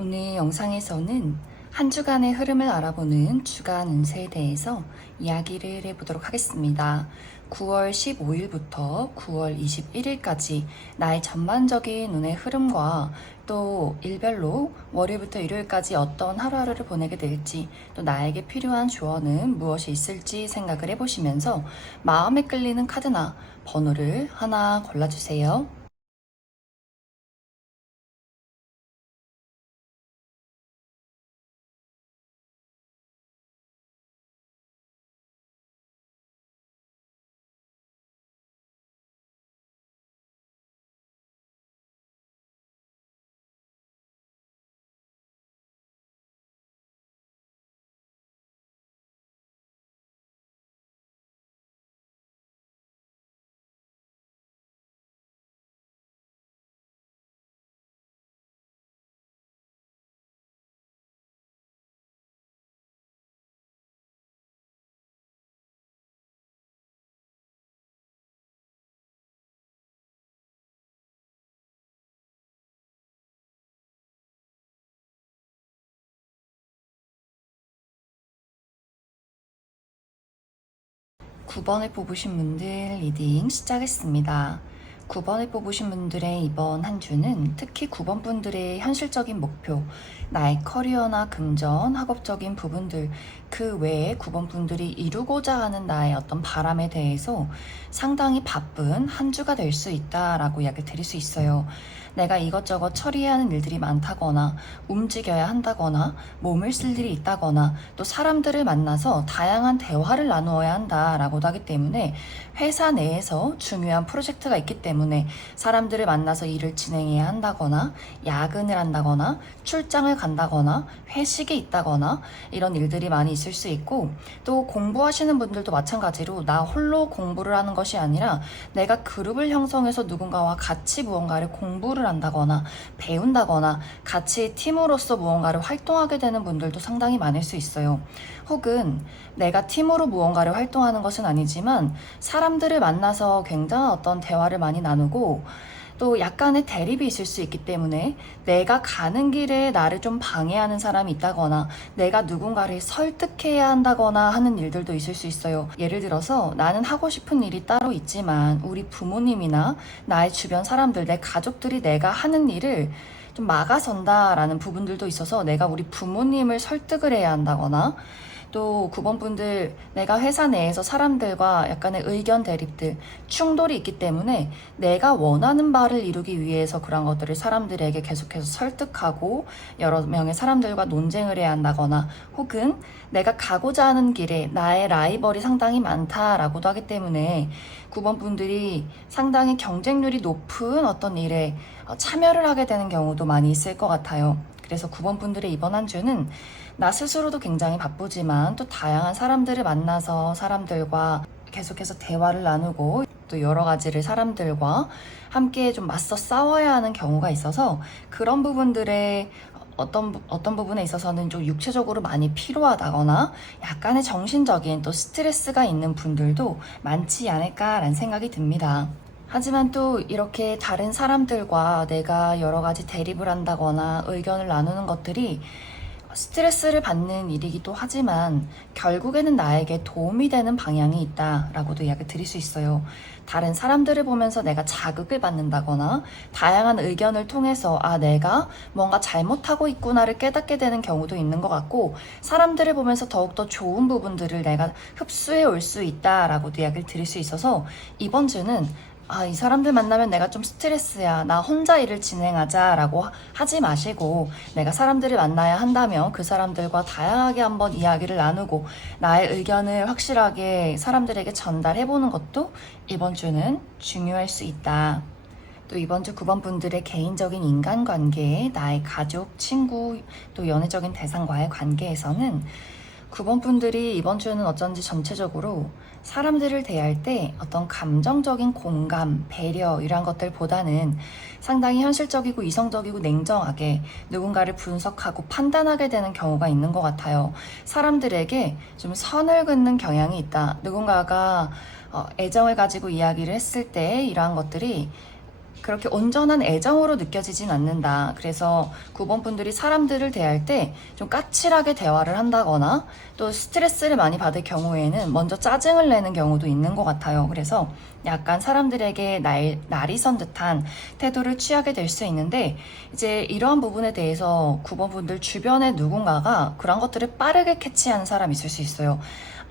오늘 영상에서는 한 주간의 흐름을 알아보는 주간 운세에 대해서 이야기를 해보도록 하겠습니다. 9월 15일부터 9월 21일까지 나의 전반적인 운의 흐름과 또 일별로 월요일부터 일요일까지 어떤 하루하루를 보내게 될지 또 나에게 필요한 조언은 무엇이 있을지 생각을 해보시면서 마음에 끌리는 카드나 번호를 하나 골라주세요. 9번을 뽑으신 분들 리딩 시작했습니다. 9번을 뽑으신 분들의 이번 한 주는 특히 9번 분들의 현실적인 목표, 나의 커리어나 금전, 학업적인 부분들, 그 외에 9번 분들이 이루고자 하는 나의 어떤 바람에 대해서 상당히 바쁜 한 주가 될 수 있다라고 이야기를 드릴 수 있어요. 내가 이것저것 처리해야 하는 일들이 많다거나 움직여야 한다거나 몸을 쓸 일이 있다거나 또 사람들을 만나서 다양한 대화를 나누어야 한다라고도 하기 때문에 회사 내에서 중요한 프로젝트가 있기 때문에 사람들을 만나서 일을 진행해야 한다거나 야근을 한다거나 출장을 간다거나 회식이 있다거나 이런 일들이 많이 있을 수 있고, 또 공부하시는 분들도 마찬가지로 나 홀로 공부를 하는 것이 아니라 내가 그룹을 형성해서 누군가와 같이 무언가를 공부를 한다거나 배운다거나 같이 팀으로서 무언가를 활동하게 되는 분들도 상당히 많을 수 있어요. 혹은 내가 팀으로 무언가를 활동하는 것은 아니지만 사람들을 만나서 굉장한 어떤 대화를 많이 나누고 또 약간의 대립이 있을 수 있기 때문에 내가 가는 길에 나를 좀 방해하는 사람이 있다거나 내가 누군가를 설득해야 한다거나 하는 일들도 있을 수 있어요. 예를 들어서 나는 하고 싶은 일이 따로 있지만 우리 부모님이나 나의 주변 사람들, 내 가족들이 내가 하는 일을 좀 막아선다라는 부분들도 있어서 내가 우리 부모님을 설득을 해야 한다거나, 또 9번 분들 내가 회사 내에서 사람들과 약간의 의견 대립들, 충돌이 있기 때문에 내가 원하는 바를 이루기 위해서 그런 것들을 사람들에게 계속해서 설득하고 여러 명의 사람들과 논쟁을 해야 한다거나, 혹은 내가 가고자 하는 길에 나의 라이벌이 상당히 많다라고도 하기 때문에 9번 분들이 상당히 경쟁률이 높은 어떤 일에 참여를 하게 되는 경우도 많이 있을 것 같아요. 그래서 9번 분들의 이번 한 주는 나 스스로도 굉장히 바쁘지만 또 다양한 사람들을 만나서 사람들과 계속해서 대화를 나누고 또 여러 가지를 사람들과 함께 좀 맞서 싸워야 하는 경우가 있어서 그런 부분들의 어떤 부분에 있어서는 좀 육체적으로 많이 피로하다거나 약간의 정신적인 또 스트레스가 있는 분들도 많지 않을까라는 생각이 듭니다. 하지만 또 이렇게 다른 사람들과 내가 여러 가지 대립을 한다거나 의견을 나누는 것들이 스트레스를 받는 일이기도 하지만 결국에는 나에게 도움이 되는 방향이 있다라고도 이야기 드릴 수 있어요. 다른 사람들을 보면서 내가 자극을 받는다거나 다양한 의견을 통해서 내가 뭔가 잘못하고 있구나를 깨닫게 되는 경우도 있는 것 같고, 사람들을 보면서 더욱더 좋은 부분들을 내가 흡수해 올 수 있다라고도 이야기를 드릴 수 있어서 이번 주는 이 사람들 만나면 내가 좀 스트레스야, 나 혼자 일을 진행하자라고 하지 마시고, 내가 사람들을 만나야 한다면 그 사람들과 다양하게 한번 이야기를 나누고 나의 의견을 확실하게 사람들에게 전달해보는 것도 이번 주는 중요할 수 있다. 또 이번 주 9번 분들의 개인적인 인간관계, 나의 가족, 친구, 또 연애적인 대상과의 관계에서는 9번 분들이 이번 주는 어쩐지 전체적으로 사람들을 대할 때 어떤 감정적인 공감, 배려 이런 것들보다는 상당히 현실적이고 이성적이고 냉정하게 누군가를 분석하고 판단하게 되는 경우가 있는 것 같아요. 사람들에게 좀 선을 긋는 경향이 있다. 누군가가 애정을 가지고 이야기를 했을 때 이러한 것들이 그렇게 온전한 애정으로 느껴지진 않는다. 그래서 9번 분들이 사람들을 대할 때 좀 까칠하게 대화를 한다거나 또 스트레스를 많이 받을 경우에는 먼저 짜증을 내는 경우도 있는 것 같아요. 그래서 약간 사람들에게 날이 선 듯한 태도를 취하게 될 수 있는데, 이제 이러한 부분에 대해서 9번 분들 주변에 누군가가 그런 것들을 빠르게 캐치하는 사람이 있을 수 있어요.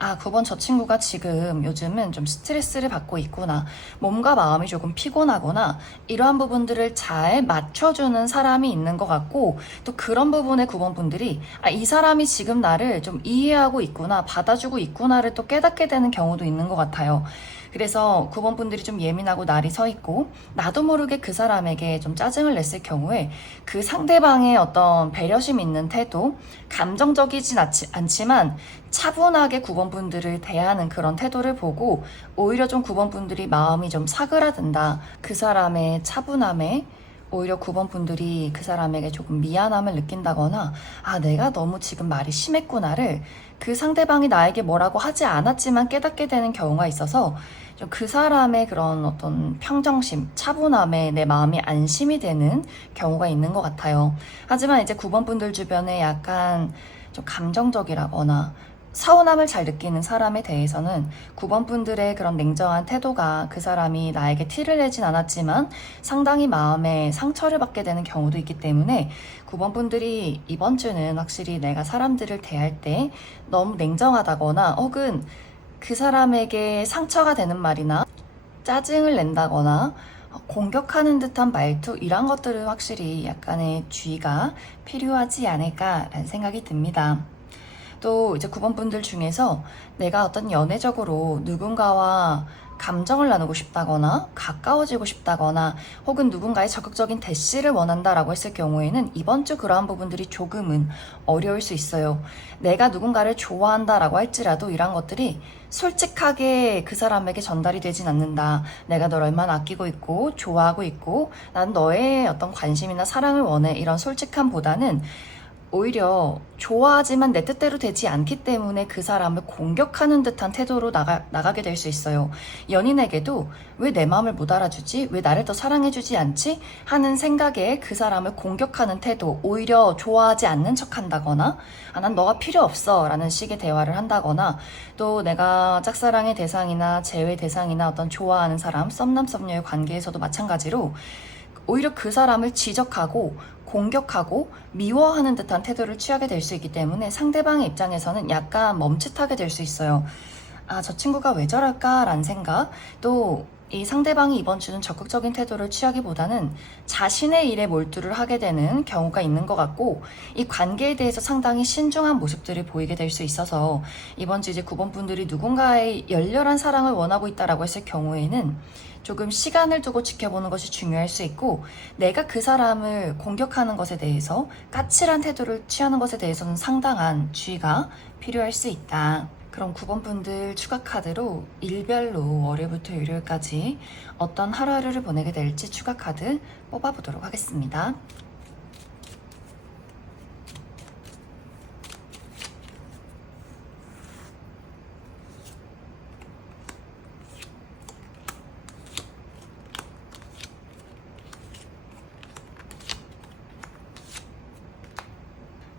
아, 9번 저 친구가 지금 요즘은 좀 스트레스를 받고 있구나. 몸과 마음이 조금 피곤하구나. 이러한 부분들을 잘 맞춰주는 사람이 있는 것 같고, 또 그런 부분에 9번 분들이 아, 이 사람이 지금 나를 좀 이해하고 있구나, 받아주고 있구나를 또 깨닫게 되는 경우도 있는 것 같아요. 그래서 9번 분들이 좀 예민하고 날이 서 있고 나도 모르게 그 사람에게 좀 짜증을 냈을 경우에 그 상대방의 어떤 배려심 있는 태도, 감정적이진 않지만 차분하게 9번 분들을 대하는 그런 태도를 보고 오히려 좀 9번 분들이 마음이 좀 사그라든다. 그 사람의 차분함에 오히려 9번 분들이 그 사람에게 조금 미안함을 느낀다거나 아, 내가 너무 지금 말이 심했구나를 그 상대방이 나에게 뭐라고 하지 않았지만 깨닫게 되는 경우가 있어서 좀 그 사람의 그런 어떤 평정심, 차분함에 내 마음이 안심이 되는 경우가 있는 것 같아요. 하지만 이제 9번 분들 주변에 약간 좀 감정적이라거나 서운함을 잘 느끼는 사람에 대해서는 9번 분들의 그런 냉정한 태도가 그 사람이 나에게 티를 내진 않았지만 상당히 마음에 상처를 받게 되는 경우도 있기 때문에 9번 분들이 이번 주는 확실히 내가 사람들을 대할 때 너무 냉정하다거나 혹은 그 사람에게 상처가 되는 말이나 짜증을 낸다거나 공격하는 듯한 말투 이런 것들은 확실히 약간의 주의가 필요하지 않을까라는 생각이 듭니다. 또 이제 9번 분들 중에서 내가 어떤 연애적으로 누군가와 감정을 나누고 싶다거나 가까워지고 싶다거나 혹은 누군가의 적극적인 대시를 원한다라고 했을 경우에는 이번 주 그러한 부분들이 조금은 어려울 수 있어요. 내가 누군가를 좋아한다라고 할지라도 이런 것들이 솔직하게 그 사람에게 전달이 되진 않는다. 내가 널 얼마나 아끼고 있고 좋아하고 있고 난 너의 어떤 관심이나 사랑을 원해. 이런 솔직함보다는 오히려 좋아하지만 내 뜻대로 되지 않기 때문에 그 사람을 공격하는 듯한 태도로 나가게 될 수 있어요. 연인에게도 왜 내 마음을 못 알아주지? 왜 나를 더 사랑해주지 않지? 하는 생각에 그 사람을 공격하는 태도, 오히려 좋아하지 않는 척 한다거나, 아, 난 너가 필요 없어 라는 식의 대화를 한다거나, 또 내가 짝사랑의 대상이나 재회 대상이나 어떤 좋아하는 사람, 썸남 썸녀의 관계에서도 마찬가지로 오히려 그 사람을 지적하고 공격하고 미워하는 듯한 태도를 취하게 될 수 있기 때문에 상대방의 입장에서는 약간 멈칫하게 될 수 있어요. 아, 저 친구가 왜 저럴까? 라는 생각. 또 이 상대방이 이번 주는 적극적인 태도를 취하기보다는 자신의 일에 몰두를 하게 되는 경우가 있는 것 같고, 이 관계에 대해서 상당히 신중한 모습들을 보이게 될 수 있어서 이번 주 이제 9번 분들이 누군가의 열렬한 사랑을 원하고 있다라고 했을 경우에는 조금 시간을 두고 지켜보는 것이 중요할 수 있고, 내가 그 사람을 공격하는 것에 대해서 까칠한 태도를 취하는 것에 대해서는 상당한 주의가 필요할 수 있다. 그럼 9번 분들 추가 카드로 일별로 월요일부터 일요일까지 어떤 하루하루를 보내게 될지 추가 카드 뽑아보도록 하겠습니다.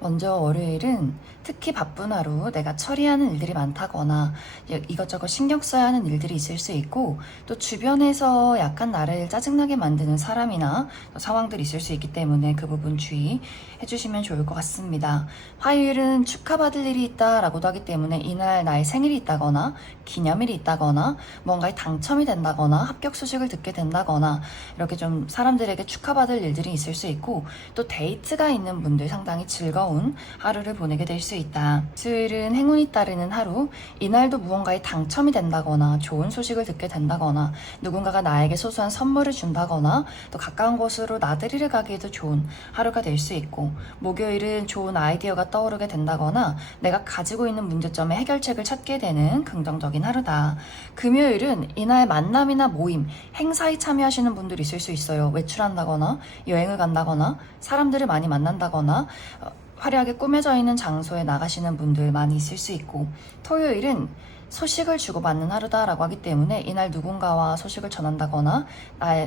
먼저 월요일은 특히 바쁜 하루 내가 처리하는 일들이 많다거나 이것저것 신경 써야 하는 일들이 있을 수 있고, 또 주변에서 약간 나를 짜증나게 만드는 사람이나 상황들이 있을 수 있기 때문에 그 부분 주의해 주시면 좋을 것 같습니다. 화요일은 축하받을 일이 있다라고도 하기 때문에 이날 나의 생일이 있다거나 기념일이 있다거나 뭔가에 당첨이 된다거나 합격 소식을 듣게 된다거나 이렇게 좀 사람들에게 축하받을 일들이 있을 수 있고, 또 데이트가 있는 분들 상당히 즐거운 하루를 보내게 될 수 있다. 수요일은 행운이 따르는 하루, 이날도 무언가에 당첨이 된다거나 좋은 소식을 듣게 된다거나 누군가가 나에게 소소한 선물을 준다거나 또 가까운 곳으로 나들이를 가기에도 좋은 하루가 될 수 있고, 목요일은 좋은 아이디어가 떠오르게 된다거나 내가 가지고 있는 문제점의 해결책을 찾게 되는 긍정적인 하루다. 금요일은 이날 만남이나 모임, 행사에 참여하시는 분들이 있을 수 있어요. 외출한다거나 여행을 간다거나 사람들을 많이 만난다거나 화려하게 꾸며져 있는 장소에 나가시는 분들 많이 있을 수 있고, 토요일은 소식을 주고받는 하루다라고 하기 때문에 이날 누군가와 소식을 전한다거나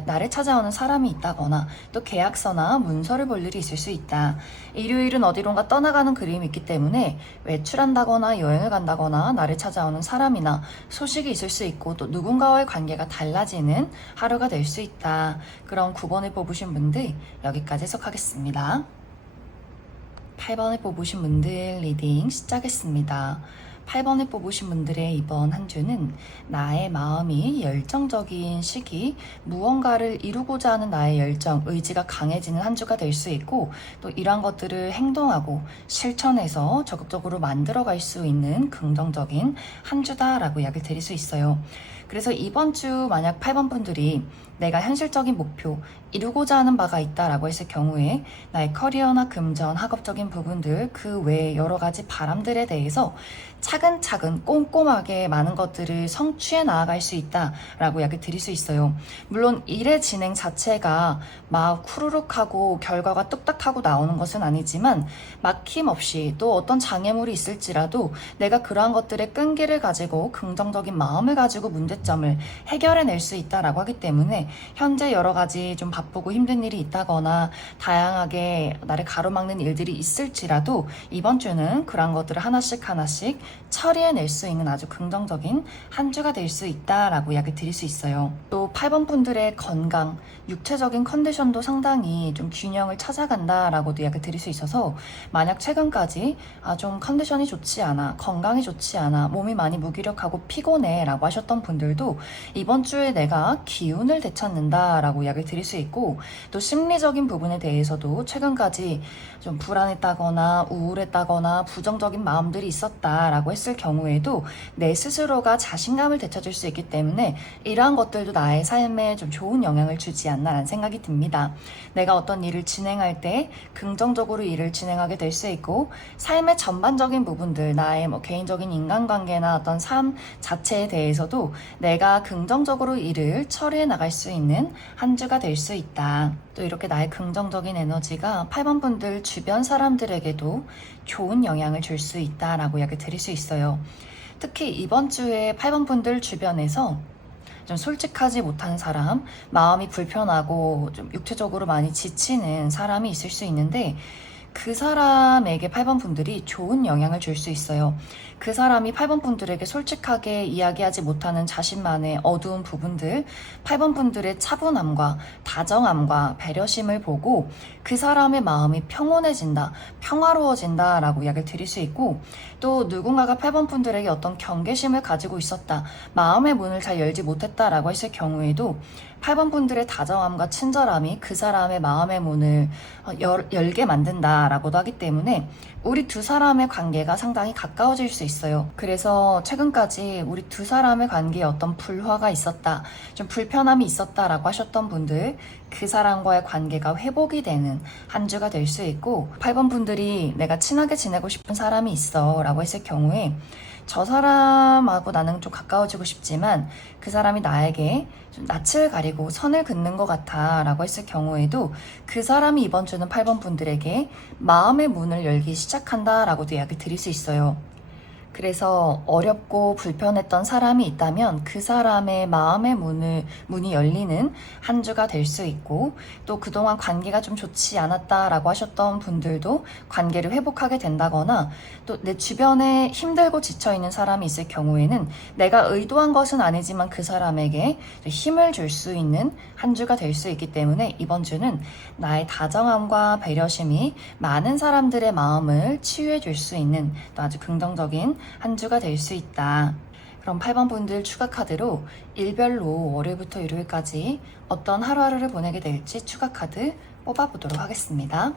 나를 찾아오는 사람이 있다거나 또 계약서나 문서를 볼 일이 있을 수 있다. 일요일은 어디론가 떠나가는 그림이 있기 때문에 외출한다거나 여행을 간다거나 나를 찾아오는 사람이나 소식이 있을 수 있고 또 누군가와의 관계가 달라지는 하루가 될 수 있다. 그럼 9번을 뽑으신 분들 여기까지 해석하겠습니다. 8번을 뽑으신 분들 리딩 시작했습니다. 8번을 뽑으신 분들의 이번 한 주는 나의 마음이 열정적인 시기, 무언가를 이루고자 하는 나의 열정, 의지가 강해지는 한 주가 될 수 있고 또 이러한 것들을 행동하고 실천해서 적극적으로 만들어갈 수 있는 긍정적인 한 주다라고 이야기를 드릴 수 있어요. 그래서 이번 주 만약 8번 분들이 내가 현실적인 목표, 이루고자 하는 바가 있다라고 했을 경우에 나의 커리어나 금전, 학업적인 부분들 그 외에 여러 가지 바람들에 대해서 차근차근 꼼꼼하게 많은 것들을 성취해 나아갈 수 있다라고 이야기 드릴 수 있어요. 물론 일의 진행 자체가 막 후루룩하고 결과가 뚝딱하고 나오는 것은 아니지만 막힘없이 또 어떤 장애물이 있을지라도 내가 그러한 것들의 끈기를 가지고 긍정적인 마음을 가지고 문제점을 해결해낼 수 있다라고 하기 때문에 현재 여러 가지 좀 바쁘고 힘든 일이 있다거나 다양하게 나를 가로막는 일들이 있을지라도 이번 주는 그런 것들을 하나씩 처리해낼 수 있는 아주 긍정적인 한 주가 될 수 있다라고 이야기 드릴 수 있어요. 또 8번 분들의 건강, 육체적인 컨디션도 상당히 좀 균형을 찾아간다라고도 이야기 드릴 수 있어서 만약 최근까지 좀 컨디션이 좋지 않아, 건강이 좋지 않아, 몸이 많이 무기력하고 피곤해 라고 하셨던 분들도 이번 주에 내가 기운을 되찾는다 라고 이야기를 드릴 수 있고 또 심리적인 부분에 대해서도 최근까지 좀 불안했다거나 우울했다거나 부정적인 마음들이 있었다라고 했을 경우에도 내 스스로가 자신감을 되찾을 수 있기 때문에 이러한 것들도 나의 삶에 좀 좋은 영향을 주지 않나라는 생각이 듭니다. 내가 어떤 일을 진행할 때 긍정적으로 일을 진행하게 될 수 있고 삶의 전반적인 부분들 나의 개인적인 인간관계나 어떤 삶 자체에 대해서도 내가 긍정적으로 일을 처리해 나갈 수 있는 한 주가 될 수 있다. 또 이렇게 나의 긍정적인 에너지가 8번 분들 주변 사람들에게도 좋은 영향을 줄 수 있다라고 이야기 드릴 수 있어요. 특히 이번 주에 8번 분들 주변에서 좀 솔직하지 못한 사람, 마음이 불편하고 좀 육체적으로 많이 지치는 사람이 있을 수 있는데 그 사람에게 8번 분들이 좋은 영향을 줄 수 있어요. 그 사람이 8번 분들에게 솔직하게 이야기하지 못하는 자신만의 어두운 부분들, 8번 분들의 차분함과 다정함과 배려심을 보고 그 사람의 마음이 평온해진다, 평화로워진다 라고 이야기를 드릴 수 있고 또 누군가가 8번 분들에게 어떤 경계심을 가지고 있었다, 마음의 문을 잘 열지 못했다 라고 했을 경우에도 8번 분들의 다정함과 친절함이 그 사람의 마음의 문을 열게 만든다라고도 하기 때문에 우리 두 사람의 관계가 상당히 가까워질 수 있어요. 그래서 최근까지 우리 두 사람의 관계에 어떤 불화가 있었다, 좀 불편함이 있었다라고 하셨던 분들 그 사람과의 관계가 회복이 되는 한 주가 될 수 있고 8번 분들이 내가 친하게 지내고 싶은 사람이 있어 라고 했을 경우에 저 사람하고 나는 좀 가까워지고 싶지만 그 사람이 나에게 좀 낯을 가리고 선을 긋는 것 같아 라고 했을 경우에도 그 사람이 이번 주는 8번 분들에게 마음의 문을 열기 시작한다 라고도 이야기 드릴 수 있어요. 그래서 어렵고 불편했던 사람이 있다면 그 사람의 마음의 문이 열리는 한 주가 될 수 있고 또 그동안 관계가 좀 좋지 않았다라고 하셨던 분들도 관계를 회복하게 된다거나 또 내 주변에 힘들고 지쳐있는 사람이 있을 경우에는 내가 의도한 것은 아니지만 그 사람에게 힘을 줄 수 있는 한 주가 될 수 있기 때문에 이번 주는 나의 다정함과 배려심이 많은 사람들의 마음을 치유해 줄 수 있는 또 아주 긍정적인 한 주가 될 수 있다. 그럼 8번 분들 추가 카드로 일별로 월요일부터 일요일까지 어떤 하루하루를 보내게 될지 추가 카드 뽑아보도록 하겠습니다.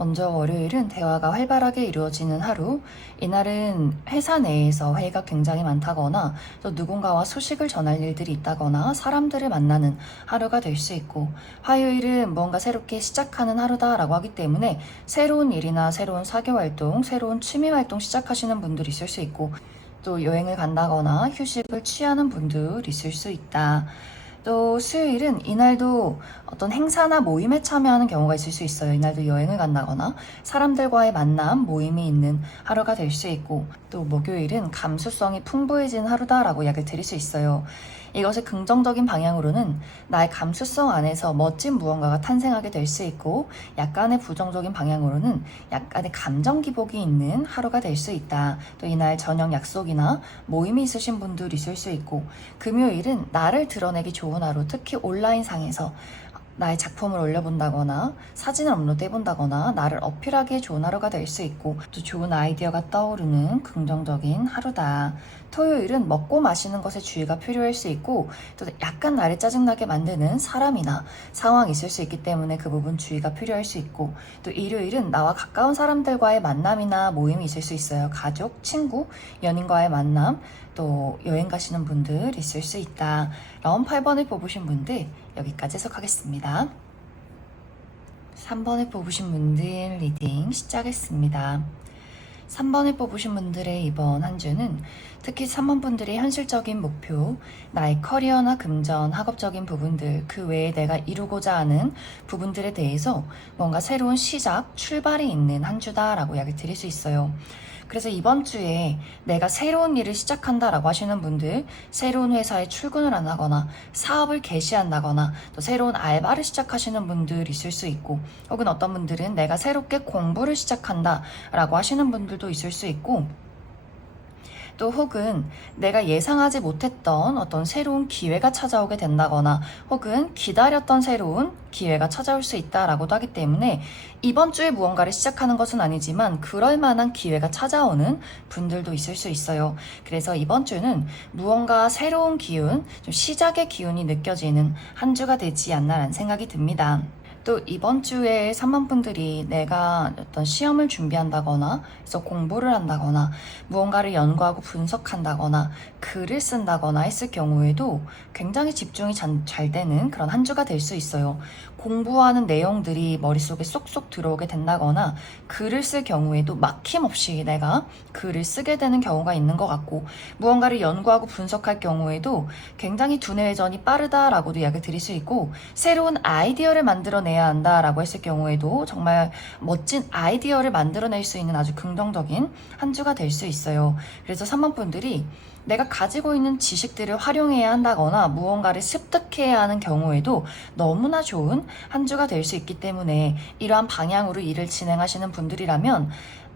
먼저 월요일은 대화가 활발하게 이루어지는 하루. 이날은 회사 내에서 회의가 굉장히 많다거나 또 누군가와 소식을 전할 일들이 있다거나 사람들을 만나는 하루가 될 수 있고, 화요일은 뭔가 새롭게 시작하는 하루다라고 하기 때문에 새로운 일이나 새로운 사교활동, 새로운 취미활동 시작하시는 분들이 있을 수 있고, 또 여행을 간다거나 휴식을 취하는 분들 있을 수 있다. 또 수요일은 이날도 어떤 행사나 모임에 참여하는 경우가 있을 수 있어요. 이날도 여행을 간다거나 사람들과의 만남, 모임이 있는 하루가 될 수 있고, 또 목요일은 감수성이 풍부해진 하루다라고 이야기를 드릴 수 있어요. 이것의 긍정적인 방향으로는 나의 감수성 안에서 멋진 무언가가 탄생하게 될 수 있고, 약간의 부정적인 방향으로는 약간의 감정 기복이 있는 하루가 될 수 있다. 또 이날 저녁 약속이나 모임이 있으신 분들 있을 수 있고, 금요일은 나를 드러내기 좋은 하루, 특히 온라인상에서 나의 작품을 올려본다거나 사진을 업로드해본다거나 나를 어필하기에 좋은 하루가 될 수 있고, 또 좋은 아이디어가 떠오르는 긍정적인 하루다. 토요일은 먹고 마시는 것에 주의가 필요할 수 있고, 또 약간 나를 짜증나게 만드는 사람이나 상황이 있을 수 있기 때문에 그 부분 주의가 필요할 수 있고, 또 일요일은 나와 가까운 사람들과의 만남이나 모임이 있을 수 있어요. 가족, 친구, 연인과의 만남, 또 여행 가시는 분들 있을 수 있다. 라운 8번을 뽑으신 분들 여기까지 해석하겠습니다. 3번을 뽑으신 분들 리딩 시작했습니다. 3번을 뽑으신 분들의 이번 한 주는 특히 3번 분들의 현실적인 목표, 나의 커리어나 금전, 학업적인 부분들, 그 외에 내가 이루고자 하는 부분들에 대해서 뭔가 새로운 시작, 출발이 있는 한 주다라고 이야기 드릴 수 있어요. 그래서 이번 주에 내가 새로운 일을 시작한다라고 하시는 분들, 새로운 회사에 출근을 안 하거나 사업을 개시한다거나 또 새로운 알바를 시작하시는 분들 있을 수 있고, 혹은 어떤 분들은 내가 새롭게 공부를 시작한다라고 하시는 분들도 있을 수 있고, 또 혹은 내가 예상하지 못했던 어떤 새로운 기회가 찾아오게 된다거나 혹은 기다렸던 새로운 기회가 찾아올 수 있다라고도 하기 때문에 이번 주에 무언가를 시작하는 것은 아니지만 그럴 만한 기회가 찾아오는 분들도 있을 수 있어요. 그래서 이번 주는 무언가 새로운 기운, 좀 시작의 기운이 느껴지는 한 주가 되지 않나라는 생각이 듭니다. 또 이번 주에 3만 분들이 내가 어떤 시험을 준비한다거나 그래서 공부를 한다거나 무언가를 연구하고 분석한다거나 글을 쓴다거나 했을 경우에도 굉장히 집중이 잘 되는 그런 한 주가 될 수 있어요. 공부하는 내용들이 머릿속에 쏙쏙 들어오게 된다거나 글을 쓸 경우에도 막힘없이 내가 글을 쓰게 되는 경우가 있는 것 같고, 무언가를 연구하고 분석할 경우에도 굉장히 두뇌 회전이 빠르다라고도 이야기 드릴 수 있고, 새로운 아이디어를 만들어내야 한다라고 했을 경우에도 정말 멋진 아이디어를 만들어낼 수 있는 아주 긍정적인 한 주가 될 수 있어요. 그래서 3번 분들이 내가 가지고 있는 지식들을 활용해야 한다거나 무언가를 습득해야 하는 경우에도 너무나 좋은 한 주가 될 수 있기 때문에 이러한 방향으로 일을 진행하시는 분들이라면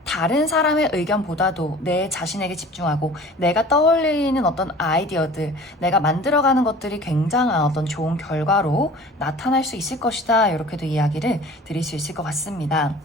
다른 사람의 의견보다도 내 자신에게 집중하고 내가 떠올리는 어떤 아이디어들, 내가 만들어가는 것들이 굉장한 어떤 좋은 결과로 나타날 수 있을 것이다. 이렇게도 이야기를 드릴 수 있을 것 같습니다.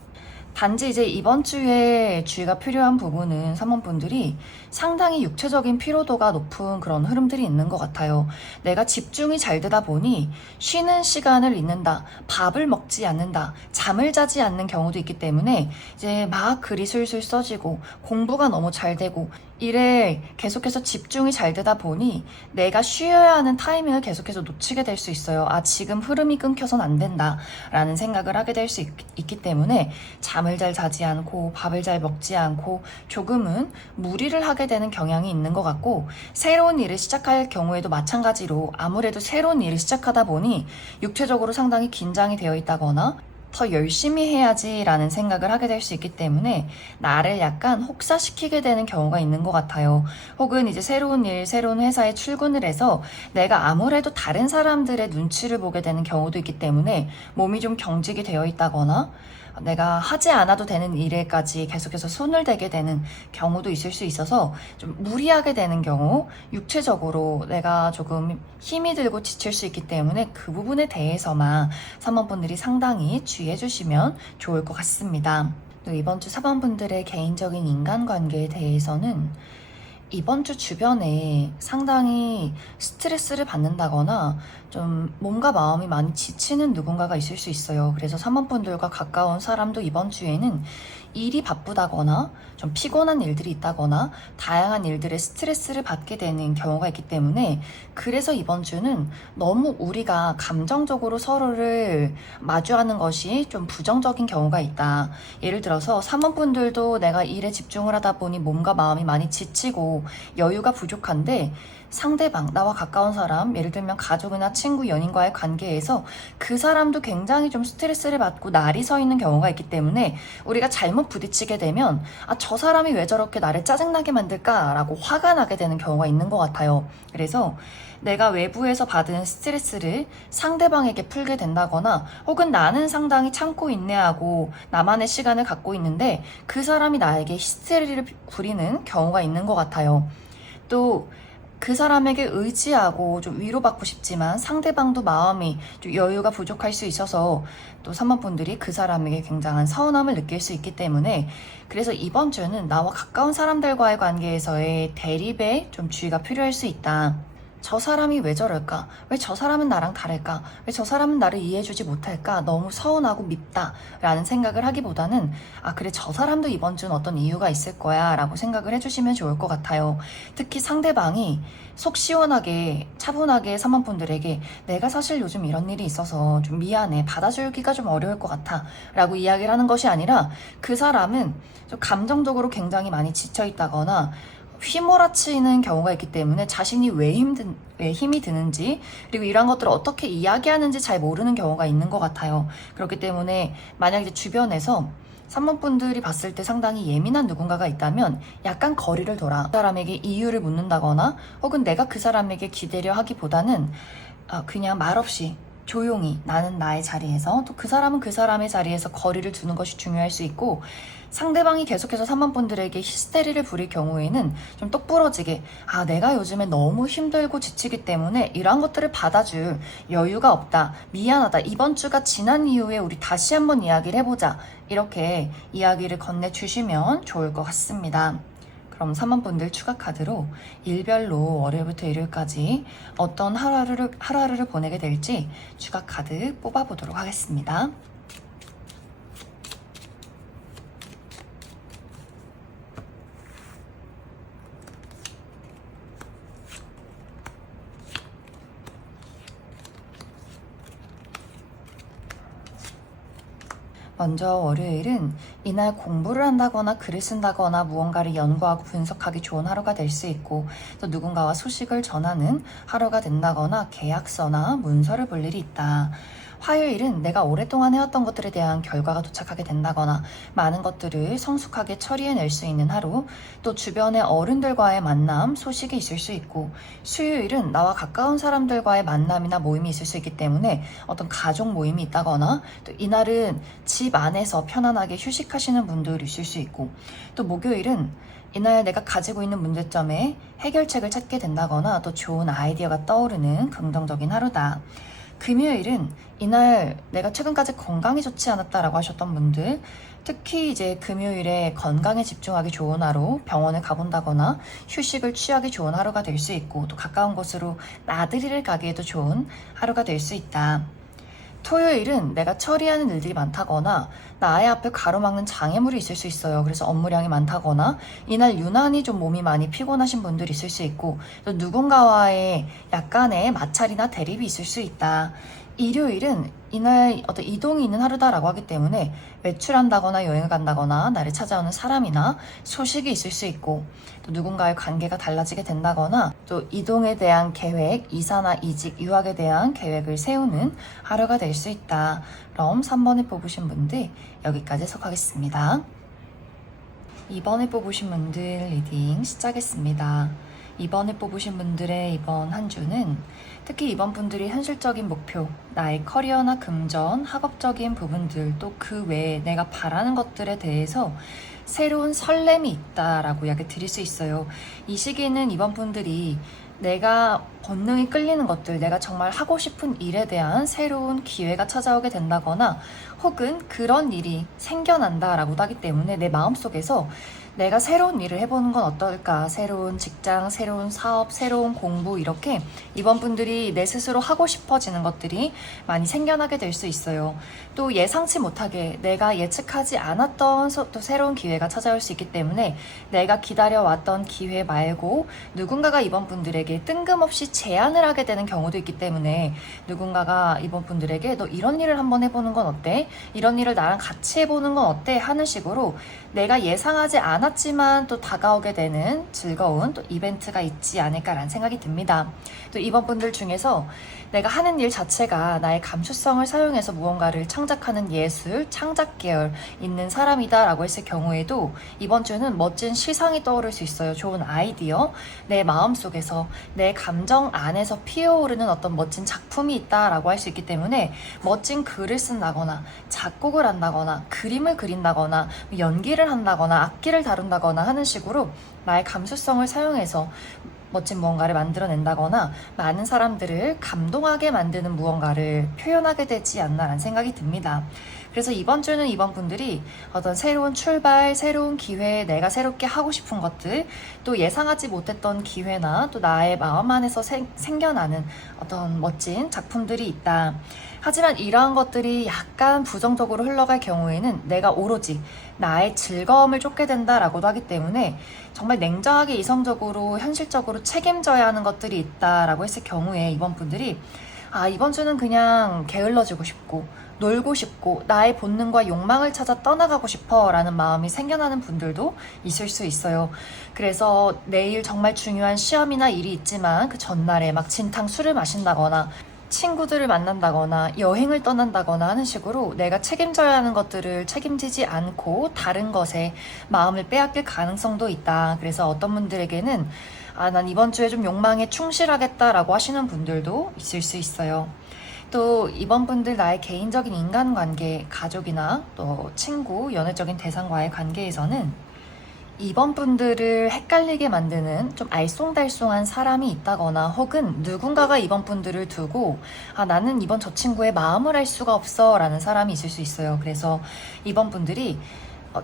단지 이제 이번 주에 주의가 필요한 부분은 3번 분들이 상당히 육체적인 피로도가 높은 그런 흐름들이 있는 것 같아요. 내가 집중이 잘 되다 보니 쉬는 시간을 잊는다, 밥을 먹지 않는다, 잠을 자지 않는 경우도 있기 때문에 이제 막 글이 술술 써지고 공부가 너무 잘 되고 일에 계속해서 집중이 잘 되다 보니 내가 쉬어야 하는 타이밍을 계속해서 놓치게 될 수 있어요. 아, 지금 흐름이 끊겨선 안 된다 라는 생각을 하게 될 수 있기 때문에 잠을 잘 자지 않고 밥을 잘 먹지 않고 조금은 무리를 하게 되는 경향이 있는 것 같고, 새로운 일을 시작할 경우에도 마찬가지로 아무래도 새로운 일을 시작하다 보니 육체적으로 상당히 긴장이 되어 있다거나 더 열심히 해야지 라는 생각을 하게 될 수 있기 때문에 나를 약간 혹사시키게 되는 경우가 있는 것 같아요. 혹은 이제 새로운 일, 새로운 회사에 출근을 해서 내가 아무래도 다른 사람들의 눈치를 보게 되는 경우도 있기 때문에 몸이 좀 경직이 되어 있다거나 내가 하지 않아도 되는 일에까지 계속해서 손을 대게 되는 경우도 있을 수 있어서 좀 무리하게 되는 경우, 육체적으로 내가 조금 힘이 들고 지칠 수 있기 때문에 그 부분에 대해서만 3번 분들이 상당히 주의해 주시면 좋을 것 같습니다. 또 이번 주 4번 분들의 개인적인 인간관계에 대해서는 이번 주 주변에 상당히 스트레스를 받는다거나 좀 몸과 마음이 많이 지치는 누군가가 있을 수 있어요. 그래서 사모분들과 가까운 사람도 이번 주에는 일이 바쁘다거나 좀 피곤한 일들이 있다거나 다양한 일들에 스트레스를 받게 되는 경우가 있기 때문에, 그래서 이번 주는 너무 우리가 감정적으로 서로를 마주하는 것이 좀 부정적인 경우가 있다. 예를 들어서 사모분들도 내가 일에 집중을 하다 보니 몸과 마음이 많이 지치고 여유가 부족한데, 상대방, 나와 가까운 사람, 예를 들면 가족이나 친구, 연인과의 관계에서 그 사람도 굉장히 좀 스트레스를 받고 날이 서 있는 경우가 있기 때문에, 우리가 잘못 부딪히게 되면 저 사람이 왜 저렇게 나를 짜증나게 만들까라고 화가 나게 되는 경우가 있는 것 같아요. 그래서 내가 외부에서 받은 스트레스를 상대방에게 풀게 된다거나, 혹은 나는 상당히 참고 인내하고 나만의 시간을 갖고 있는데 그 사람이 나에게 히스테리를 부리는 경우가 있는 것 같아요. 또 그 사람에게 의지하고 좀 위로받고 싶지만 상대방도 마음이 좀 여유가 부족할 수 있어서 또 사모분들이 그 사람에게 굉장한 서운함을 느낄 수 있기 때문에, 그래서 이번 주는 나와 가까운 사람들과의 관계에서의 대립에 좀 주의가 필요할 수 있다. 저 사람이 왜 저럴까? 왜 저 사람은 나랑 다를까? 왜 저 사람은 나를 이해해주지 못할까? 너무 서운하고 밉다 라는 생각을 하기보다는, 그래, 저 사람도 이번 주는 어떤 이유가 있을 거야 라고 생각을 해주시면 좋을 것 같아요. 특히 상대방이 속 시원하게 차분하게 사모분들에게 내가 사실 요즘 이런 일이 있어서 좀 미안해, 받아주기가 좀 어려울 것 같아 라고 이야기를 하는 것이 아니라, 그 사람은 좀 감정적으로 굉장히 많이 지쳐있다거나 휘몰아치는 경우가 있기 때문에 자신이 왜 힘이 드는지, 그리고 이런 것들을 어떻게 이야기하는지 잘 모르는 경우가 있는 것 같아요. 그렇기 때문에 만약 이제 주변에서 산모분들이 봤을 때 상당히 예민한 누군가가 있다면 약간 거리를 둬라. 그 사람에게 이유를 묻는다거나, 혹은 내가 그 사람에게 기대려 하기보다는 그냥 말없이 조용히 나는 나의 자리에서, 또 그 사람은 그 사람의 자리에서 거리를 두는 것이 중요할 수 있고, 상대방이 계속해서 사모분들에게 히스테리를 부릴 경우에는 좀 똑부러지게 내가 요즘에 너무 힘들고 지치기 때문에 이러한 것들을 받아줄 여유가 없다, 미안하다, 이번 주가 지난 이후에 우리 다시 한번 이야기를 해보자, 이렇게 이야기를 건네주시면 좋을 것 같습니다. 그럼 사모분들 추가 카드로 일별로 월요일부터 일요일까지 어떤 하루하루를 보내게 될지 추가 카드 뽑아보도록 하겠습니다. 먼저 월요일은 이날 공부를 한다거나 글을 쓴다거나 무언가를 연구하고 분석하기 좋은 하루가 될 수 있고, 또 누군가와 소식을 전하는 하루가 된다거나 계약서나 문서를 볼 일이 있다. 화요일은 내가 오랫동안 해왔던 것들에 대한 결과가 도착하게 된다거나 많은 것들을 성숙하게 처리해낼 수 있는 하루, 또 주변의 어른들과의 만남, 소식이 있을 수 있고, 수요일은 나와 가까운 사람들과의 만남이나 모임이 있을 수 있기 때문에 어떤 가족 모임이 있다거나, 또 이날은 집 안에서 편안하게 휴식하시는 분들이 있을 수 있고, 또 목요일은 이날 내가 가지고 있는 문제점에 해결책을 찾게 된다거나 또 좋은 아이디어가 떠오르는 긍정적인 하루다. 금요일은 이날 내가 최근까지 건강이 좋지 않았다라고 하셨던 분들, 특히 이제 금요일에 건강에 집중하기 좋은 하루, 병원을 가본다거나 휴식을 취하기 좋은 하루가 될 수 있고, 또 가까운 곳으로 나들이를 가기에도 좋은 하루가 될 수 있다. 토요일은 내가 처리하는 일들이 많다거나 나의 앞을 가로막는 장애물이 있을 수 있어요. 그래서 업무량이 많다거나 이날 유난히 좀 몸이 많이 피곤하신 분들이 있을 수 있고, 또 누군가와의 약간의 마찰이나 대립이 있을 수 있다. 일요일은 이날 어떤 이동이 있는 하루다라고 하기 때문에 외출한다거나 여행을 간다거나 나를 찾아오는 사람이나 소식이 있을 수 있고, 또 누군가의 관계가 달라지게 된다거나 또 이동에 대한 계획, 이사나 이직, 유학에 대한 계획을 세우는 하루가 될 수 있다. 그럼 3번을 뽑으신 분들 여기까지 해석하겠습니다. 2번을 뽑으신 분들 리딩 시작했습니다. 2번을 뽑으신 분들의 이번 한 주는 특히 이번 분들이 현실적인 목표, 나의 커리어나 금전, 학업적인 부분들, 또 그 외에 내가 바라는 것들에 대해서 새로운 설렘이 있다라고 이야기 드릴 수 있어요. 이 시기에는 이번 분들이 내가 본능이 끌리는 것들, 내가 정말 하고 싶은 일에 대한 새로운 기회가 찾아오게 된다거나, 혹은 그런 일이 생겨난다라고도 하기 때문에 내 마음속에서 내가 새로운 일을 해보는 건 어떨까? 새로운 직장, 새로운 사업, 새로운 공부 이렇게 이번 분들이 내 스스로 하고 싶어지는 것들이 많이 생겨나게 될 수 있어요. 또 예상치 못하게 내가 예측하지 않았던 또 새로운 기회가 찾아올 수 있기 때문에 내가 기다려왔던 기회 말고 누군가가 이번 분들에게 뜬금없이 제안을 하게 되는 경우도 있기 때문에 누군가가 이번 분들에게 너 이런 일을 한번 해보는 건 어때? 이런 일을 나랑 같이 해보는 건 어때? 하는 식으로 내가 예상하지 않았지만 또 다가오게 되는 즐거운 또 이벤트가 있지 않을까라는 생각이 듭니다. 또 이번 분들 중에서 내가 하는 일 자체가 나의 감수성을 사용해서 무언가를 창작하는 예술, 창작 계열 있는 사람이다라고 했을 경우에도 이번 주는 멋진 시상이 떠오를 수 있어요. 좋은 아이디어, 내 마음속에서 내 감정 안에서 피어오르는 어떤 멋진 작품이 있다라고 할 수 있기 때문에 멋진 글을 쓴다거나 작곡을 한다거나 그림을 그린다거나 연기를 한다거나 악기를 다룬다거나 하는 식으로 나의 감수성을 사용해서 멋진 무언가를 만들어낸다거나 많은 사람들을 감동하게 만드는 무언가를 표현하게 되지 않나라는 생각이 듭니다. 그래서 이번 주는 이번 분들이 어떤 새로운 출발, 새로운 기회, 내가 새롭게 하고 싶은 것들, 또 예상하지 못했던 기회나 또 나의 마음 안에서 생겨나는 어떤 멋진 작품들이 있다. 하지만 이러한 것들이 약간 부정적으로 흘러갈 경우에는 내가 오로지 나의 즐거움을 쫓게 된다라고도 하기 때문에 정말 냉정하게 이성적으로 현실적으로 책임져야 하는 것들이 있다라고 했을 경우에 이번 분들이 이번 주는 그냥 게을러지고 싶고 놀고 싶고 나의 본능과 욕망을 찾아 떠나가고 싶어 라는 마음이 생겨나는 분들도 있을 수 있어요. 그래서 내일 정말 중요한 시험이나 일이 있지만 그 전날에 막 진탕 술을 마신다거나 친구들을 만난다거나 여행을 떠난다거나 하는 식으로 내가 책임져야 하는 것들을 책임지지 않고 다른 것에 마음을 빼앗길 가능성도 있다. 그래서 어떤 분들에게는 난 이번 주에 좀 욕망에 충실하겠다라고 하시는 분들도 있을 수 있어요. 또 이번 분들 나의 개인적인 인간관계, 가족이나 또 친구, 연애적인 대상과의 관계에서는 이번 분들을 헷갈리게 만드는 좀 알쏭달쏭한 사람이 있다거나 혹은 누군가가 이번 분들을 두고 나는 이번 저 친구의 마음을 알 수가 없어 라는 사람이 있을 수 있어요. 그래서 이번 분들이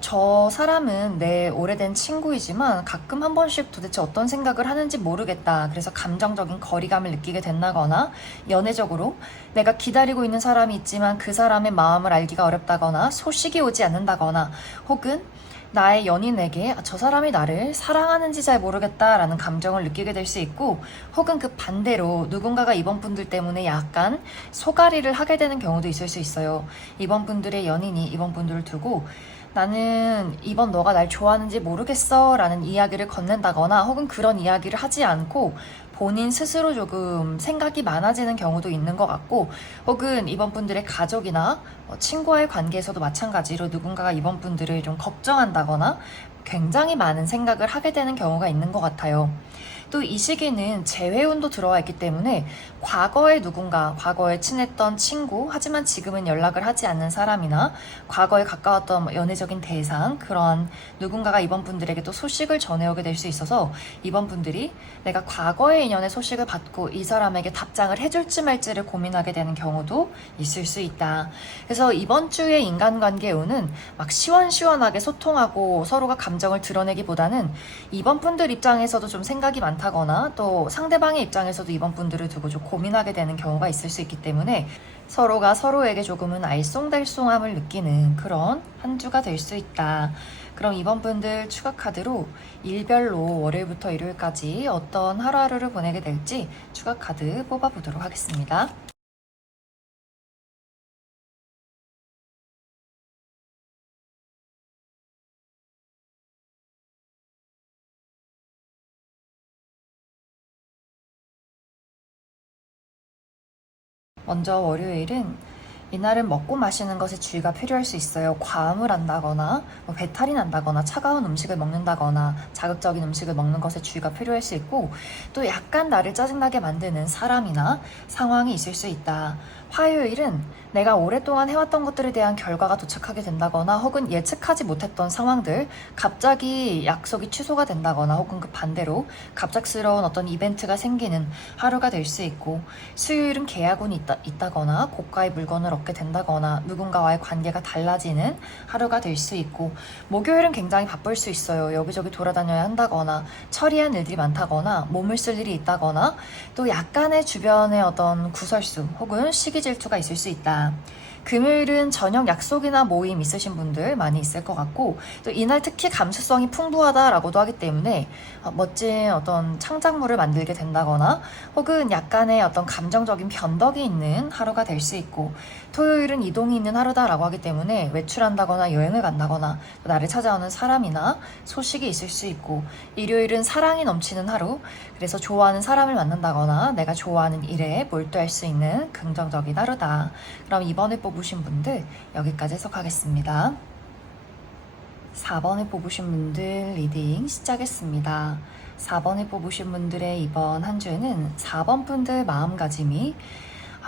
저 사람은 내 오래된 친구이지만 가끔 한 번씩 도대체 어떤 생각을 하는지 모르겠다. 그래서 감정적인 거리감을 느끼게 된다거나 연애적으로 내가 기다리고 있는 사람이 있지만 그 사람의 마음을 알기가 어렵다거나 소식이 오지 않는다거나 혹은 나의 연인에게 저 사람이 나를 사랑하는지 잘 모르겠다라는 감정을 느끼게 될 수 있고 혹은 그 반대로 누군가가 이번 분들 때문에 약간 소가리를 하게 되는 경우도 있을 수 있어요. 이번 분들의 연인이 이번 분들을 두고 나는 이번 너가 날 좋아하는지 모르겠어 라는 이야기를 건넨다거나 혹은 그런 이야기를 하지 않고 본인 스스로 조금 생각이 많아지는 경우도 있는 것 같고 혹은 이번 분들의 가족이나 친구와의 관계에서도 마찬가지로 누군가가 이번 분들을 좀 걱정한다거나 굉장히 많은 생각을 하게 되는 경우가 있는 것 같아요. 또 이 시기는 재회운도 들어와 있기 때문에 과거에 누군가, 과거에 친했던 친구, 하지만 지금은 연락을 하지 않는 사람이나 과거에 가까웠던 연애적인 대상, 그런 누군가가 이번 분들에게 또 소식을 전해오게 될 수 있어서 이번 분들이 내가 과거의 인연의 소식을 받고 이 사람에게 답장을 해줄지 말지를 고민하게 되는 경우도 있을 수 있다. 그래서 이번 주의 인간관계 운은 막 시원시원하게 소통하고 서로가 감정을 드러내기보다는 이번 분들 입장에서도 좀 생각이 많다거나 또 상대방의 입장에서도 이번 분들을 두고 좀 고민하게 되는 경우가 있을 수 있기 때문에 서로가 서로에게 조금은 알쏭달쏭함을 느끼는 그런 한 주가 될 수 있다. 그럼 이번 분들 추가 카드로 일별로 월요일부터 일요일까지 어떤 하루하루를 보내게 될지 추가 카드 뽑아보도록 하겠습니다. 먼저 월요일은 이날은 먹고 마시는 것에 주의가 필요할 수 있어요. 과음을 한다거나 배탈이 난다거나 차가운 음식을 먹는다거나 자극적인 음식을 먹는 것에 주의가 필요할 수 있고 또 약간 나를 짜증나게 만드는 사람이나 상황이 있을 수 있다. 화요일은 내가 오랫동안 해왔던 것들에 대한 결과가 도착하게 된다거나 혹은 예측하지 못했던 상황들, 갑자기 약속이 취소가 된다거나 혹은 그 반대로 갑작스러운 어떤 이벤트가 생기는 하루가 될 수 있고 수요일은 계약운이 있다거나 고가의 물건을 얻게 된다거나 누군가와의 관계가 달라지는 하루가 될 수 있고, 목요일은 굉장히 바쁠 수 있어요. 여기저기 돌아다녀야 한다거나 처리할 일들이 많다거나 몸을 쓸 일이 있다거나 또 약간의 주변에 어떤 구설수 혹은 시기 질투가 있을 수 있다. 금요일은 저녁 약속이나 모임 있으신 분들 많이 있을 것 같고, 또 이날 특히 감수성이 풍부하다라고도 하기 때문에 멋진 어떤 창작물을 만들게 된다거나 혹은 약간의 어떤 감정적인 변덕이 있는 하루가 될 수 있고, 토요일은 이동이 있는 하루다라고 하기 때문에 외출한다거나 여행을 간다거나 나를 찾아오는 사람이나 소식이 있을 수 있고, 일요일은 사랑이 넘치는 하루, 그래서 좋아하는 사람을 만난다거나 내가 좋아하는 일에 몰두할 수 있는 긍정적인 하루다. 그럼 이번에 뽑으신 분들 여기까지 해석하겠습니다. 4번에 뽑으신 분들 리딩 시작했습니다. 4번에 뽑으신 분들의 이번 한 주에는 4번 분들 마음가짐이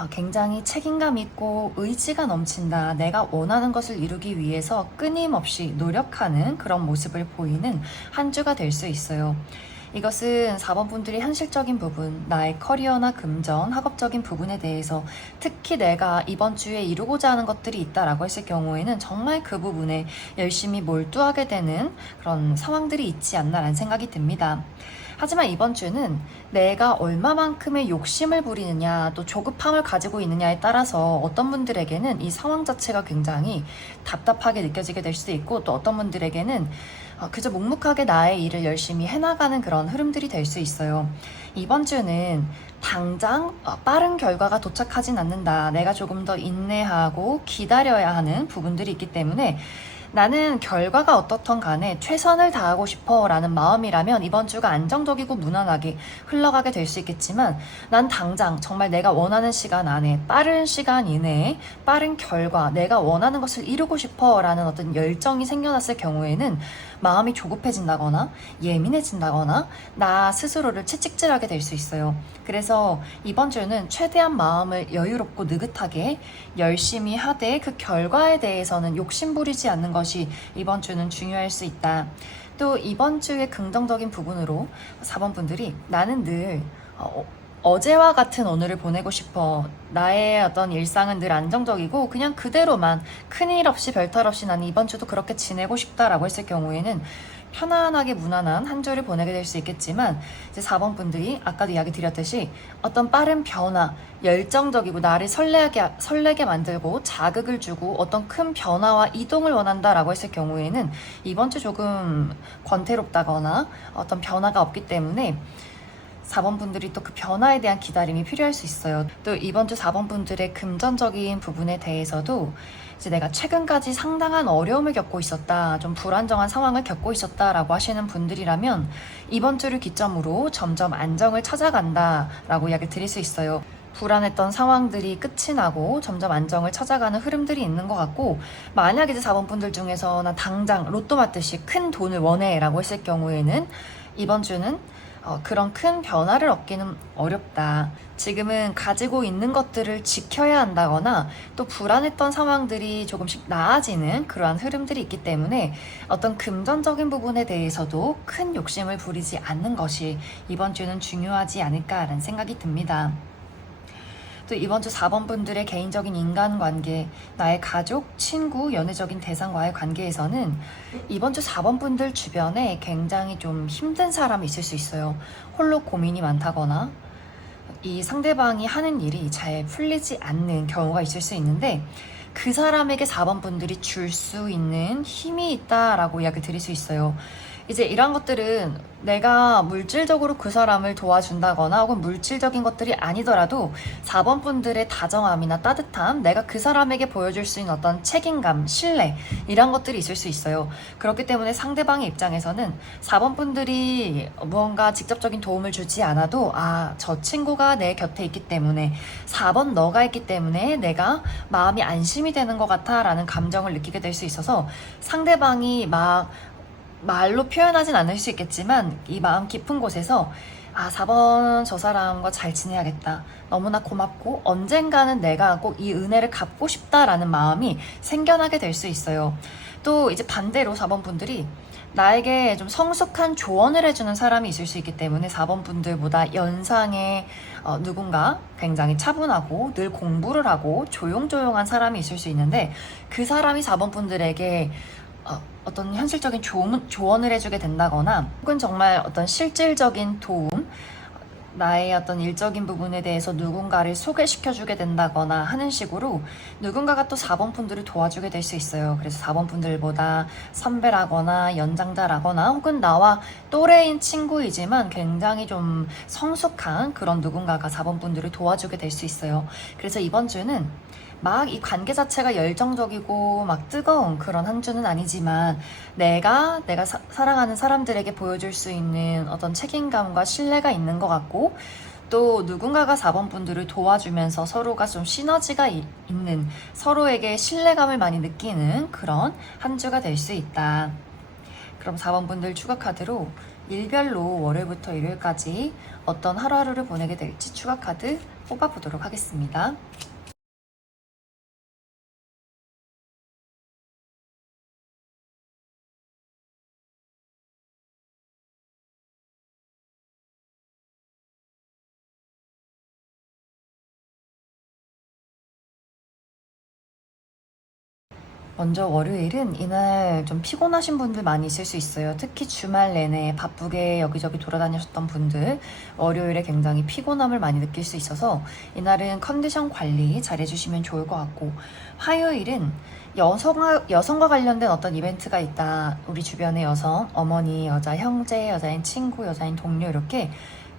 굉장히 책임감 있고 의지가 넘친다. 내가 원하는 것을 이루기 위해서 끊임없이 노력하는 그런 모습을 보이는 한 주가 될 수 있어요. 이것은 4번 분들이 현실적인 부분, 나의 커리어나 금전, 학업적인 부분에 대해서 특히 내가 이번 주에 이루고자 하는 것들이 있다라고 했을 경우에는 정말 그 부분에 열심히 몰두하게 되는 그런 상황들이 있지 않나라는 생각이 듭니다. 하지만 이번 주는 내가 얼마만큼의 욕심을 부리느냐 또 조급함을 가지고 있느냐에 따라서 어떤 분들에게는 이 상황 자체가 굉장히 답답하게 느껴지게 될 수도 있고, 또 어떤 분들에게는 그저 묵묵하게 나의 일을 열심히 해나가는 그런 흐름들이 될 수 있어요. 이번 주는 당장 빠른 결과가 도착하진 않는다. 내가 조금 더 인내하고 기다려야 하는 부분들이 있기 때문에 나는 결과가 어떻든 간에 최선을 다하고 싶어 라는 마음이라면 이번 주가 안정적이고 무난하게 흘러가게 될 수 있겠지만, 난 당장 정말 내가 원하는 시간 안에 빠른 시간 이내에 빠른 결과, 내가 원하는 것을 이루고 싶어 라는 어떤 열정이 생겨났을 경우에는 마음이 조급해진다거나 예민해진다거나 나 스스로를 채찍질하게 될 수 있어요. 그래서 이번 주는 최대한 마음을 여유롭고 느긋하게 열심히 하되 그 결과에 대해서는 욕심부리지 않는 것이 이번 주는 중요할 수 있다. 또 이번 주의 긍정적인 부분으로 4번 분들이 나는 늘 어제와 같은 오늘을 보내고 싶어. 나의 어떤 일상은 늘 안정적이고 그냥 그대로만 큰일 없이 별탈 없이 나는 이번 주도 그렇게 지내고 싶다라고 했을 경우에는 편안하게 무난한 한 주를 보내게 될 수 있겠지만, 이제 4번 분들이 아까도 이야기 드렸듯이 어떤 빠른 변화, 열정적이고 나를 설레게 만들고 자극을 주고 어떤 큰 변화와 이동을 원한다라고 했을 경우에는 이번 주 조금 권태롭다거나 어떤 변화가 없기 때문에 4번 분들이 또 그 변화에 대한 기다림이 필요할 수 있어요. 또 이번 주 4번 분들의 금전적인 부분에 대해서도 이제 내가 최근까지 상당한 어려움을 겪고 있었다, 좀 불안정한 상황을 겪고 있었다라고 하시는 분들이라면 이번 주를 기점으로 점점 안정을 찾아간다 라고 이야기 드릴 수 있어요. 불안했던 상황들이 끝이 나고 점점 안정을 찾아가는 흐름들이 있는 것 같고, 만약 이제 4번 분들 중에서 나 당장 로또 맞듯이 큰 돈을 원해 라고 했을 경우에는 이번 주는 그런 큰 변화를 얻기는 어렵다. 지금은 가지고 있는 것들을 지켜야 한다거나 또 불안했던 상황들이 조금씩 나아지는 그러한 흐름들이 있기 때문에 어떤 금전적인 부분에 대해서도 큰 욕심을 부리지 않는 것이 이번 주는 중요하지 않을까라는 생각이 듭니다. 또 이번 주 4번 분들의 개인적인 인간관계, 나의 가족, 친구, 연애적인 대상과의 관계에서는 이번 주 4번 분들 주변에 굉장히 좀 힘든 사람이 있을 수 있어요. 홀로 고민이 많다거나 이 상대방이 하는 일이 잘 풀리지 않는 경우가 있을 수 있는데, 그 사람에게 4번 분들이 줄 수 있는 힘이 있다라고 이야기 드릴 수 있어요. 이제 이런 것들은 내가 물질적으로 그 사람을 도와준다거나 혹은 물질적인 것들이 아니더라도 4번 분들의 다정함이나 따뜻함, 내가 그 사람에게 보여줄 수 있는 어떤 책임감, 신뢰, 이런 것들이 있을 수 있어요. 그렇기 때문에 상대방의 입장에서는 4번 분들이 무언가 직접적인 도움을 주지 않아도 저 친구가 내 곁에 있기 때문에 4번 너가 있기 때문에 내가 마음이 안심이 되는 것 같아 라는 감정을 느끼게 될 수 있어서, 상대방이 말로 표현하진 않을 수 있겠지만 이 마음 깊은 곳에서 4번 저 사람과 잘 지내야겠다, 너무나 고맙고 언젠가는 내가 꼭 이 은혜를 갚고 싶다라는 마음이 생겨나게 될 수 있어요. 또 이제 반대로 4번 분들이 나에게 좀 성숙한 조언을 해주는 사람이 있을 수 있기 때문에 4번 분들보다 연상의 누군가 굉장히 차분하고 늘 공부를 하고 조용조용한 사람이 있을 수 있는데, 그 사람이 4번 분들에게 어떤 현실적인 조언을 해주게 된다거나, 혹은 정말 어떤 실질적인 도움, 나의 어떤 일적인 부분에 대해서 누군가를 소개시켜주게 된다거나 하는 식으로 누군가가 또 4번 분들을 도와주게 될 수 있어요. 그래서 4번 분들보다 선배라거나 연장자라거나 혹은 나와 또래인 친구이지만 굉장히 좀 성숙한 그런 누군가가 4번 분들을 도와주게 될 수 있어요. 그래서 이번 주는 막 이 관계 자체가 열정적이고 막 뜨거운 그런 한 주는 아니지만, 내가 사랑하는 사람들에게 보여줄 수 있는 어떤 책임감과 신뢰가 있는 것 같고, 또 누군가가 4번 분들을 도와주면서 서로가 좀 시너지가 있는, 서로에게 신뢰감을 많이 느끼는 그런 한 주가 될 수 있다. 그럼 4번 분들 추가 카드로 일별로 월요일부터 일요일까지 어떤 하루하루를 보내게 될지 추가 카드 뽑아보도록 하겠습니다. 먼저 월요일은 이날 좀 피곤하신 분들 많이 있을 수 있어요. 특히 주말 내내 바쁘게 여기저기 돌아다니셨던 분들, 월요일에 굉장히 피곤함을 많이 느낄 수 있어서 이날은 컨디션 관리 잘 해주시면 좋을 것 같고, 화요일은 여성과 관련된 어떤 이벤트가 있다. 우리 주변의 여성, 어머니, 여자 형제, 여자인 친구, 여자인 동료, 이렇게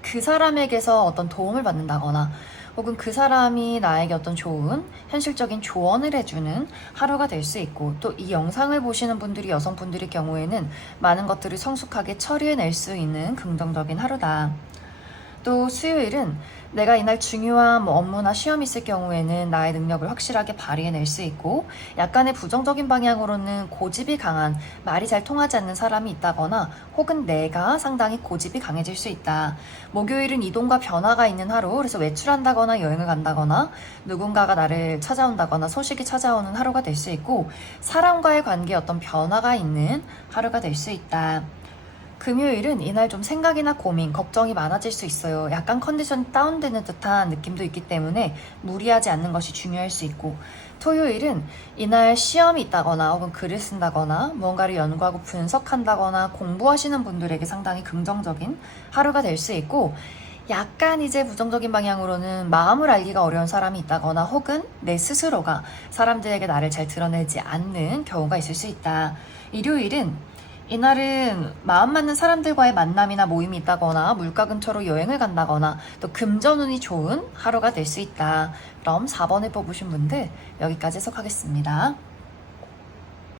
그 사람에게서 어떤 도움을 받는다거나, 혹은 그 사람이 나에게 어떤 좋은 현실적인 조언을 해주는 하루가 될 수 있고, 또 이 영상을 보시는 분들이 여성분들의 경우에는 많은 것들을 성숙하게 처리해낼 수 있는 긍정적인 하루다. 또 수요일은 내가 이날 중요한 업무나 시험이 있을 경우에는 나의 능력을 확실하게 발휘해낼 수 있고, 약간의 부정적인 방향으로는 고집이 강한, 말이 잘 통하지 않는 사람이 있다거나, 혹은 내가 상당히 고집이 강해질 수 있다. 목요일은 이동과 변화가 있는 하루, 그래서 외출한다거나 여행을 간다거나 누군가가 나를 찾아온다거나 소식이 찾아오는 하루가 될 수 있고, 사람과의 관계에 어떤 변화가 있는 하루가 될 수 있다. 금요일은 이날 좀 생각이나 고민, 걱정이 많아질 수 있어요. 약간 컨디션이 다운되는 듯한 느낌도 있기 때문에 무리하지 않는 것이 중요할 수 있고, 토요일은 이날 시험이 있다거나 혹은 글을 쓴다거나 무언가를 연구하고 분석한다거나 공부하시는 분들에게 상당히 긍정적인 하루가 될 수 있고, 약간 이제 부정적인 방향으로는 마음을 알기가 어려운 사람이 있다거나 혹은 내 스스로가 사람들에게 나를 잘 드러내지 않는 경우가 있을 수 있다. 일요일은 이날은 마음 맞는 사람들과의 만남이나 모임이 있다거나 물가 근처로 여행을 간다거나 또 금전운이 좋은 하루가 될 수 있다. 그럼 4번을 뽑으신 분들 여기까지 해석하겠습니다.